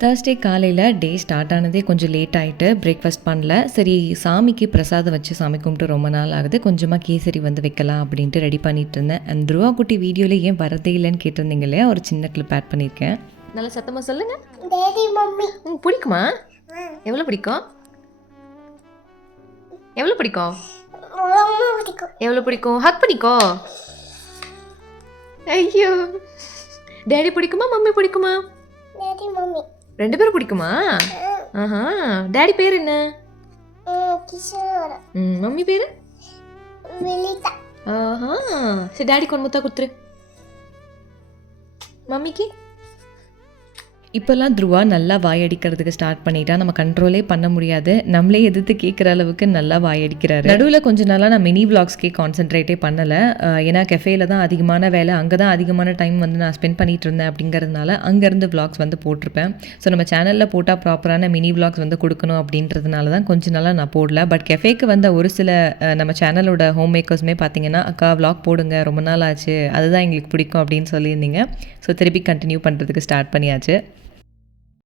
Thursday காலையில் day start ஆனதே கொஞ்சம் லேட் ஆகிட்டு பிரேக்ஃபாஸ்ட் பண்ணல. சரி சாமிக்கு பிரசாதம் வச்சு சாமி கும்பிட்டு ரொம்ப நாள் ஆகுது, கொஞ்சமாக கேசரி வந்து வைக்கலாம் அப்படின்ட்டு ரெடி பண்ணிட்டு இருந்தேன். அண்ட் துருவா குட்டி வீடியோவில் ஏன் வரதே இல்லைன்னு கேட்டிருந்தீங்க இல்லையா, ஒரு சின்ன கிளிப் ஆட் பண்ணியிருக்கேன். நல்லா சத்தமாக சொல்லுங்கள். உங்களுக்கு பிடிக்குமா? எவ்வளோ பிடிக்கும்? எவ்வளோ பிடிக்கும்? எவ்வளோ பிடிக்கும்? ஹக் பண்ணிக்கோ. ஐயோ, டேடி பிடிக்குமா மம்மி பிடிக்குமா? ரெண்டு பேரும் பிடிக்குமா? ஆஹா. டாடி பேர் என்ன? மம்மி பேரு? ஆஹா. சரி டாடிக்கு ஒன்று முத்தா குத்துரு. மம்மிக்கு? இப்போல்லாம் துருவா நல்லா வாயடிக்கிறதுக்கு ஸ்டார்ட் பண்ணிட்டா. நம்ம கண்ட்ரோலே பண்ண முடியாது, நம்மளே எதிர்த்து கேட்குற அளவுக்கு நல்லா வாயடிக்கிறாரு. நடுவில் கொஞ்ச நாளாக நான் மினி விளாக்ஸ்க்கே கான்சென்ட்ரேட்டே பண்ணலை. ஏன்னா கெஃபேல தான் அதிகமான வேலை, அங்கே தான் அதிகமான டைம் வந்து நான் ஸ்பெண்ட் பண்ணிகிட்டு இருந்தேன். அப்படிங்கிறதுனால அங்கேருந்து விளாக்ஸ் வந்து போட்டிருப்பேன். ஸோ நம்ம சேனலில் போட்டால் ப்ராப்பரான மினி விளாக்ஸ் வந்து கொடுக்கணும் அப்படின்றதுனால தான் கொஞ்ச நாளாக நான் போடல. பட் கெஃபேக்கு வந்த ஒரு சில நம்ம சேனலோட ஹோம் மேக்கர்ஸுமே பார்த்தீங்கன்னா, அக்கா விளாக் போடுங்க, ரொம்ப நாள் ஆச்சு, அதுதான் எங்களுக்கு பிடிக்கும் அப்படின்னு சொல்லியிருந்தீங்க. ஸோ திருப்பி கண்டினியூ பண்ணுறதுக்கு ஸ்டார்ட் பண்ணியாச்சு.